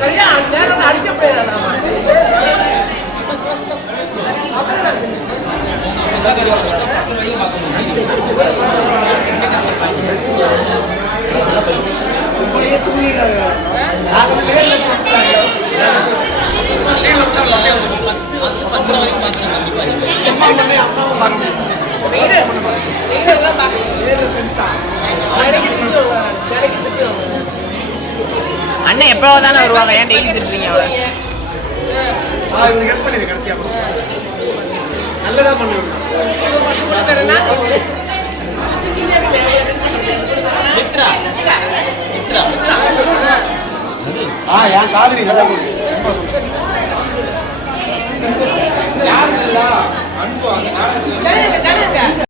கல்யாணம் அடிச்ச போயிடலாம் அண்ணன் எப்போ தானே வருவாங்க. ஏன் டெய்லி திருப்பீங்க அவரை? ஆ, இவனுக்கு கடைசியா. நல்லதா பண்ணுவாங்க ஆ என் காதலி நல்லா ஜனங்க